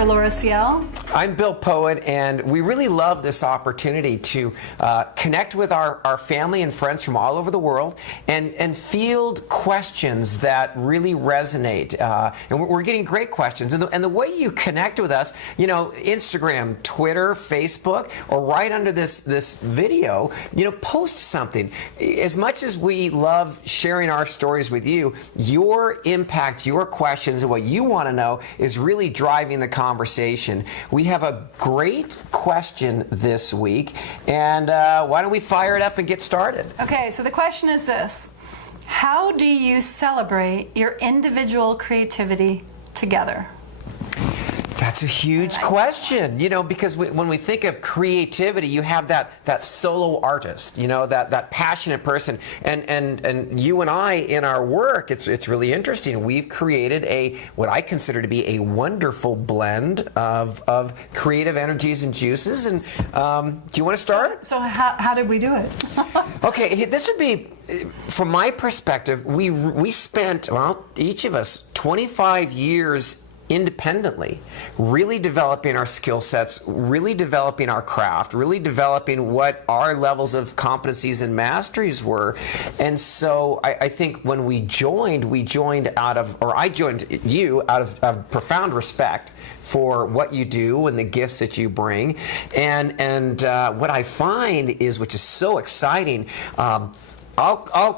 Dr. Laura Ciel. I'm Bill Poett, and we really love this opportunity to connect with our family and friends from all over the world and field questions that really resonate. And we're getting great questions. And the way you connect with us, you know, Instagram, Twitter, Facebook, or right under this video, you know, post something. As much as we love sharing our stories with you, your impact, your questions, and what you want to know is really driving the conversation. We have a great question this week, and why don't we fire it up and get started? Okay, so the question is this: how do you celebrate your individual creativity together? That's a huge question, you know, because when we think of creativity, you have that solo artist, you know, that passionate person, and you and I in our work, it's really interesting. We've created what I consider to be a wonderful blend of creative energies and juices. And do you want to start? So how did we do it? Okay, this would be, from my perspective, we spent, well, each of us 25 years independently, really developing our skill sets, really developing our craft, really developing what our levels of competencies and masteries were. And so I think when we joined out of, or I joined you out of profound respect for what you do and the gifts that you bring. And what I find is, which is so exciting,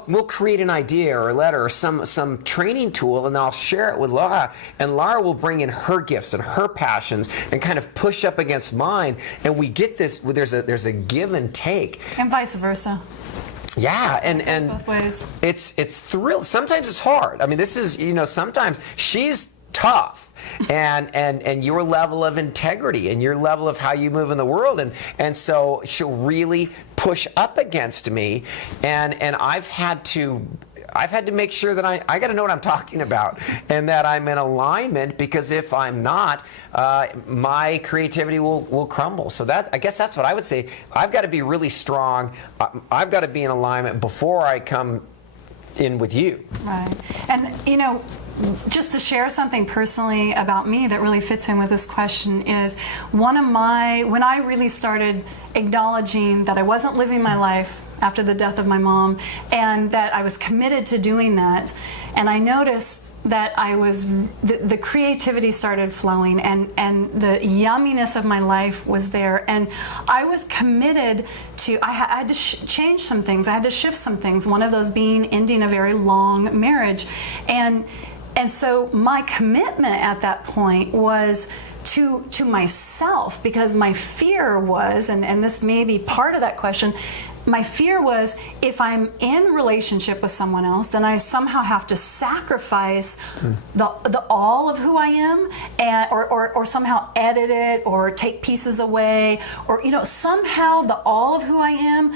we'll create an idea or a letter or some training tool, and I'll share it with Laura, and Laura will bring in her gifts and her passions and kind of push up against mine, and we get this. There's a give and take, and vice versa. Yeah, and both ways. It's thrill. Sometimes it's hard. I mean, this is, you know, sometimes she's tough, and your level of integrity and your level of how you move in the world, and so she'll really push up against me, and I've had to make sure that I got to know what I'm talking about and that I'm in alignment, because if I'm not, my creativity will crumble. So I guess that's what I would say. I've got to be really strong. I've got to be in alignment before I come in with you. Right. And, you know, just to share something personally about me that really fits in with this question is when I really started acknowledging that I wasn't living my life after the death of my mom, and that I was committed to doing that, and I noticed that the creativity started flowing, and the yumminess of my life was there, and I was committed to, I had to change some things, I had to shift some things, one of those being ending a very long marriage, and so my commitment at that point was to myself, because my fear was, and this may be part of that question, my fear was, if I'm in relationship with someone else, then I somehow have to sacrifice the all of who I am, and or somehow edit it or take pieces away, or, you know, somehow the all of who I am.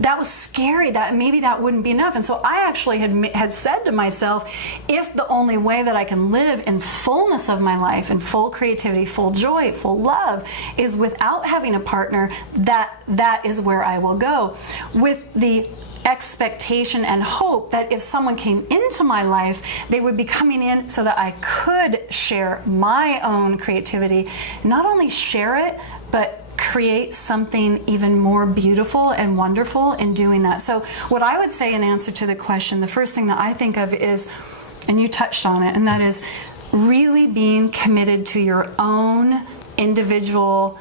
That was scary. That maybe that wouldn't be enough. And so I actually had said to myself, if the only way that I can live in fullness of my life, in full creativity, full joy, full love, is without having a partner, that is where I will go, with the expectation and hope that if someone came into my life, they would be coming in so that I could share my own creativity, not only share it, but create something even more beautiful and wonderful in doing that. So what I would say in answer to the question, the first thing that I think of is, and you touched on it, and that is really being committed to your own individual,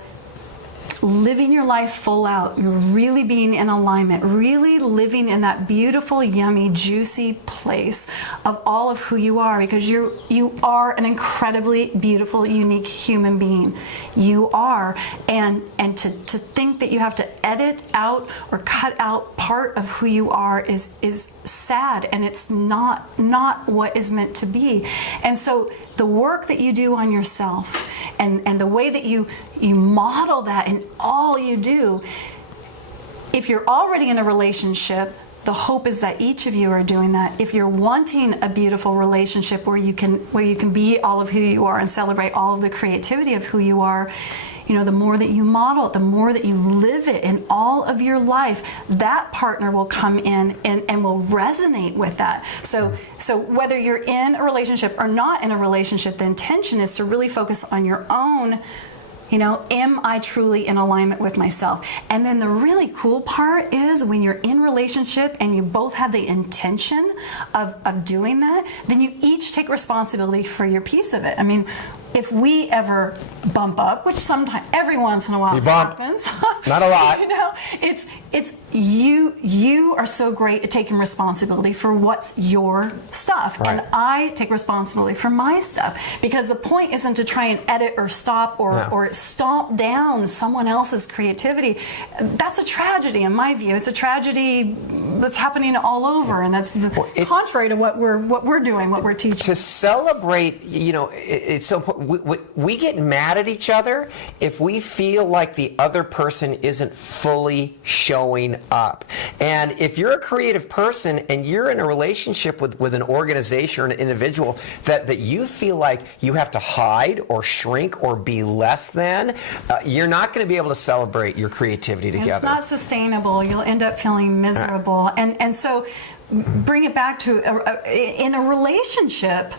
living your life full out. You're really being in alignment, really living in that beautiful, yummy, juicy place of all of who you are, because you are an incredibly beautiful, unique human being. You are, and to think that you have to edit out or cut out part of who you are is sad, and it's not what is meant to be. And so the work that you do on yourself, and the way that you model that in all you do, if you're already in a relationship, the hope is that each of you are doing that. If you're wanting a beautiful relationship where you can be all of who you are and celebrate all of the creativity of who you are, you know, the more that you model it, the more that you live it in all of your life, that partner will come in and will resonate with that. So whether you're in a relationship or not in a relationship, the intention is to really focus on your own. You know, am I truly in alignment with myself? And then the really cool part is when you're in relationship and you both have the intention of doing that, then you each take responsibility for your piece of it. I mean, if we ever bump up, which sometimes, every once in a while happens. Not a lot. You know, it's you are so great at taking responsibility for what's your stuff. Right. And I take responsibility for my stuff. Because the point isn't to try and edit or stop or stomp down someone else's creativity. That's a tragedy in my view. It's a tragedy that's happening all over, and that's contrary to what we're doing, what we're teaching. To celebrate, you know, it's so important. We get mad at each other if we feel like the other person isn't fully showing up. And if you're a creative person and you're in a relationship with an organization or an individual that you feel like you have to hide or shrink or be less than, you're not going to be able to celebrate your creativity together. It's not sustainable. You'll end up feeling miserable. And so bring it back to in a relationship,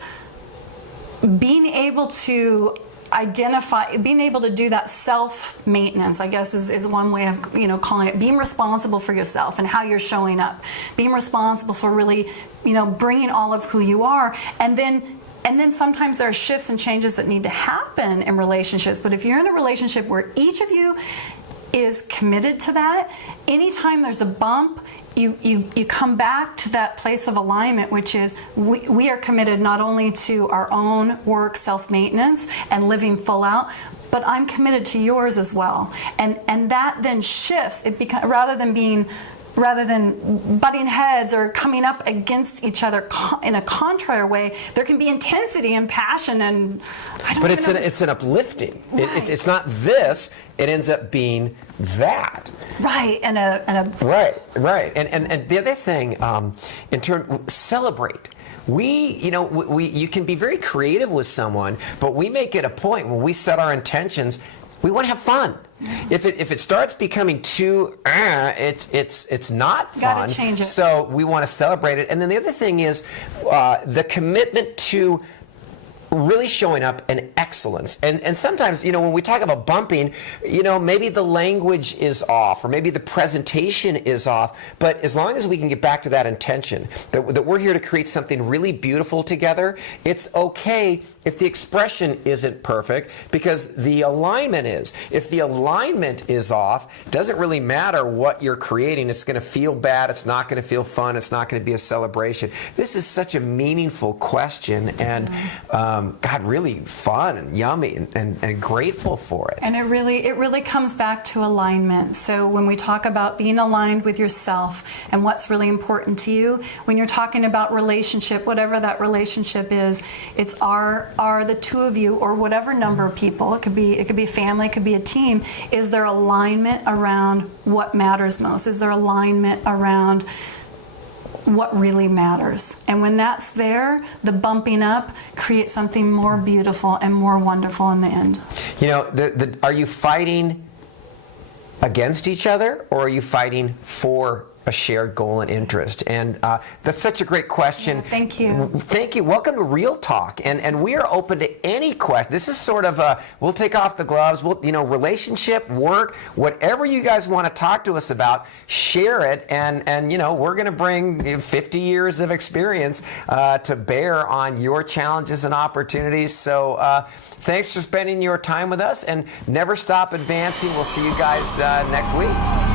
being able to identify, being able to do that self-maintenance, I guess is one way of, you know, calling it, being responsible for yourself and how you're showing up, being responsible for really, you know, bringing all of who you are, and then sometimes there are shifts and changes that need to happen in relationships. But if you're in a relationship where each of you is committed to that, anytime there's a bump, you come back to that place of alignment, which is we are committed not only to our own work, self-maintenance, and living full out, but I'm committed to yours as well. And that then shifts. It becomes, rather than butting heads or coming up against each other in a contrary way, there can be intensity and passion, and but it's an uplifting. Right. It's not this. It ends up being that. Right, and Right. And the other thing, in turn, celebrate. You can be very creative with someone, but we make it a point when we set our intentions. We want to have fun. If it starts becoming too, it's not fun. Gotta change it. So we want to celebrate it. And then the other thing is the commitment to really showing up in excellence. And sometimes, you know, when we talk about bumping, you know, maybe the language is off or maybe the presentation is off, but as long as we can get back to that intention, that we're here to create something really beautiful together, it's okay if the expression isn't perfect, because the alignment is. If the alignment is off, it doesn't really matter what you're creating. It's going to feel bad. It's not going to feel fun. It's not going to be a celebration. This is such a meaningful question, and God, really fun and yummy and grateful for it. And it really comes back to alignment. So when we talk about being aligned with yourself and what's really important to you, when you're talking about relationship, whatever that relationship is, it's are the two of you or whatever number of people, it could be a family, it could be a team, is there alignment around what matters most? Is there alignment around what really matters? And when that's there, the bumping up creates something more beautiful and more wonderful in the end. You know, are you fighting against each other, or are you fighting for a shared goal and interest? And that's such a great question. Yeah, thank you. Thank you. Welcome to Real Talk. And we are open to any question. This is sort of we'll take off the gloves. We'll, you know, relationship, work, whatever you guys want to talk to us about, share it. And you know, we're going to bring 50 years of experience to bear on your challenges and opportunities. So thanks for spending your time with us, and never stop advancing. We'll see you guys next week.